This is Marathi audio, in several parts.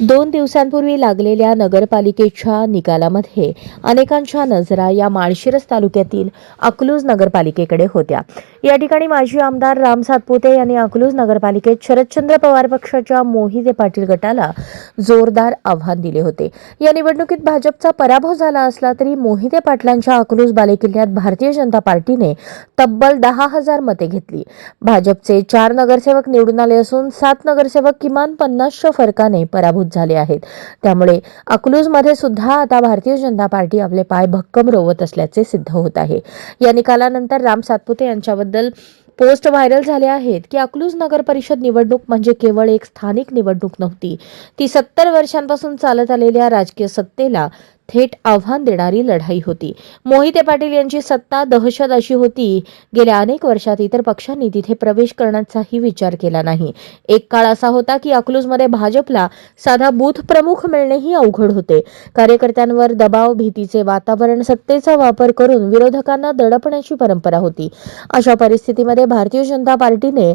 2 दिवसांपूर्वी लागलेल्या नगरपालिकेच्या निकालामध्ये अनेकांच्या नजरा या माळशिरस तालुक्यातील अकलूज नगरपालिकेकडे होत्या। या ठिकाणी माजी आमदार राम सातपुते यांनी अकलूज नगरपालिकेत शरदचंद्र पवार पक्षाच्या मोहिते पाटील गटाला जोरदार आव्हान दिले होते। या निवडणुकीत भाजपचा पराभव झाला असला तरी मोहिते पाटलांच्या अकलूज बालेकिल्ल्यात भारतीय जनता पार्टीने तब्बल 10,000 मते घेतली। भाजपचे 4 नगरसेवक निवडून आले असून 7 नगरसेवक किमान 50च्या फरकाने पराभूत झाले आहेत। त्यामुळे अकलूजमध्ये सुद्धा आता भारतीय जनता पार्टी आपले पाय भक्कम रोवत असल्याचे सिद्ध होत आहे। या निकालानंतर राम सातपुते यांच्याबद्दल पोस्ट व्हायरल झाले आहेत की अकलूज नगर परिषद निवडणूक म्हणजे केवळ एक स्थानिक निवडणूक नव्हती, ती 70 वर्षांपासून चालत आलेल्या राजकीय सत्तेला थेट आव्हान देणारी लढाई होती। मोहिते पाटील यांची सत्ता दहशत अशी होती, गेल्या अनेक वर्षात इतर पक्षांनी तिथे प्रवेश करण्याचाही विचार केला नाही। एक काळ असा होता की अकलूजमध्ये भाजपला साधा बूथ प्रमुख मिळणेही अवघड होते। कार्यकर्त्यांवर दबाव, भीतीचे वातावरण, सत्तेचा वापर करून विरोधकांना दडपण्याची परंपरा होती। अशा परिस्थितीमध्ये भारतीय जनता पार्टीने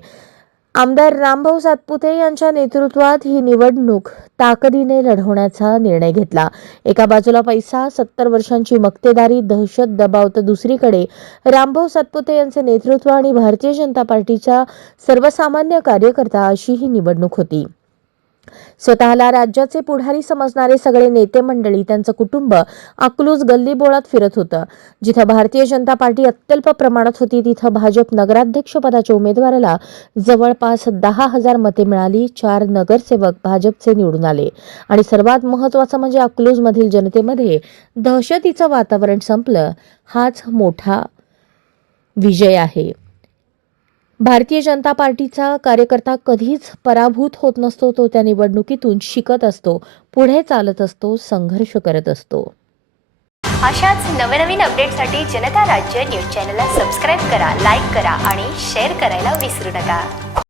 आमदार रामभाऊ सातपुते यांच्या नेतृत्वात ही निवडणूक ताकदीने लढवण्याचा निर्णय घेतला। एका बाजूला पैसा, 70 वर्षांची मक्तेदारी, दहशत, दबाव, तर दुसरीकडे रामभाऊ सातपुते यांचे नेतृत्व आणि भारतीय जनता पार्टीचा सर्वसामान्य कार्यकर्ता अशी ही निवडणूक होती। स्वतःला राज्याचे पुढारी समजणारे सगळे नेते मंडळी, त्यांचं कुटुंब अकलूज गल्लीबोळात फिरत होतं। जिथं भारतीय जनता पार्टी अत्यल्प प्रमाणात होती तिथं भाजप नगराध्यक्ष पदाच्या उमेदवाराला जवळपास 10,000 मते मिळाली। 4 नगरसेवक भाजपचे निवडून आले आणि सर्वात महत्त्वाचं म्हणजे अकलूजमधील जनतेमध्ये दहशतीचं वातावरण संपलं। हाच मोठा विजय आहे। भारतीय जनता पार्टीचा कार्यकर्ता कधीच पराभूत होत नसतो, तो त्या निवडणुकीतून शिकत असतो, पुढे चालत असतो, संघर्ष करत असतो। अशाच नवनवीन अपडेटसाठी जनता राज्य न्यूज चॅनलला सबस्क्राईब करा, लाईक करा आणि शेअर करायला विसरू नका।